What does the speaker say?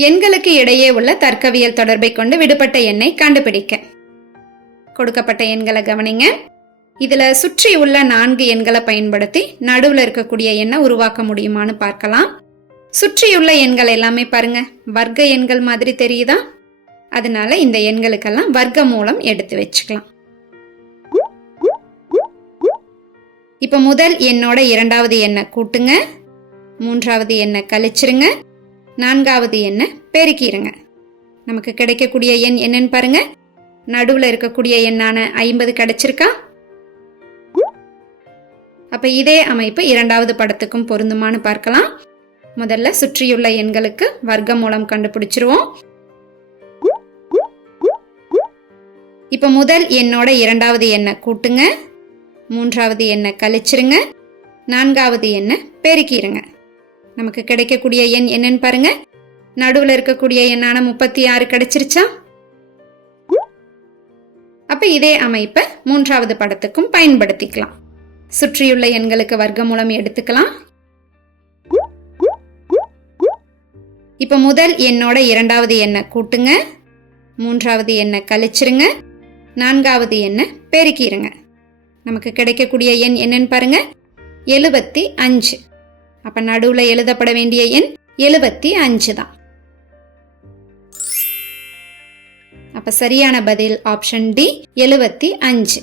எண்களுக்கு இடையே உள்ள தர்க்கவியல் தொடர்பை கொண்டு விடுபட்ட எண்ணை கண்டுபிடிக்க. கொடுக்கப்பட்ட எண்களை கவனிங்க. இதுல சுற்றி உள்ள நான்கு எண்களை பயன்படுத்தி நடுவில் இருக்கக்கூடிய எண்ணை உருவாக்க முடியுமான்னு பார்க்கலாம். சுற்றியுள்ள எண்கள் எல்லாமே பாருங்க. வர்க்க எண்கள் மாதிரி தெரியுதா? அதனால இந்த எண்களுக்கெல்லாம் வர்க்க மூலம் எடுத்து வச்சுக்கலாம். இப்ப முதல் எண்ணோட இரண்டாவது எண்ணை கூட்டுங்க. மூன்றாவது எண்ணை கழிச்சிருங்க. நான்காவது எண்ணை பெருக்கிடுங்க நமக்கு கிடைக்கக்கூடிய எண் என்னன்னு பாருங்க. நடுவில் இருக்கக்கூடிய எண்ணான ஐம்பது கிடைச்சிருக்கா? அப்ப இதே அமைப்பு இரண்டாவது படத்துக்கும் பொருந்துமான்னு பார்க்கலாம். முதல்ல சுற்றியுள்ள எண்களுக்கு வர்க்க மூலம் கண்டுபிடிச்சிருவோம். இப்ப முதல் எண்ணோட இரண்டாவது எண்ணை கூட்டுங்க. மூன்றாவது எண்ணை கழிச்சிருங்க. நான்காவது எண்ணை பெருக்கிடுங்க நமக்கு கிடைக்கக்கூடிய எண் என்னன்னு பாருங்க. நடுவில் இருக்கக்கூடிய எண்ணான முப்பத்தி ஆறு கிடைச்சிருச்சா? அப்ப இதே அமைப்பை மூன்றாவது படத்துக்கும் பயன்படுத்திக்கலாம். சுற்றியுள்ள எண்களுக்கு வர்க்கமூலம் எடுத்துக்கலாம். இப்ப முதல் எண்ணோட இரண்டாவது எண்ணை கூட்டுங்க. மூன்றாவது எண்ணை கழிச்சிருங்க. நான்காவது எண்ணை பெருக்கிடுங்க நமக்கு கிடைக்கக்கூடிய எண் என்னன்னு பாருங்க. எழுபத்தி அஞ்சு. அப்ப நடுவுல எழுதப்பட வேண்டிய எண் எழுபத்தி அஞ்சு தான். அப்ப சரியான பதில் ஆப்ஷன் டி எழுபத்தி அஞ்சு.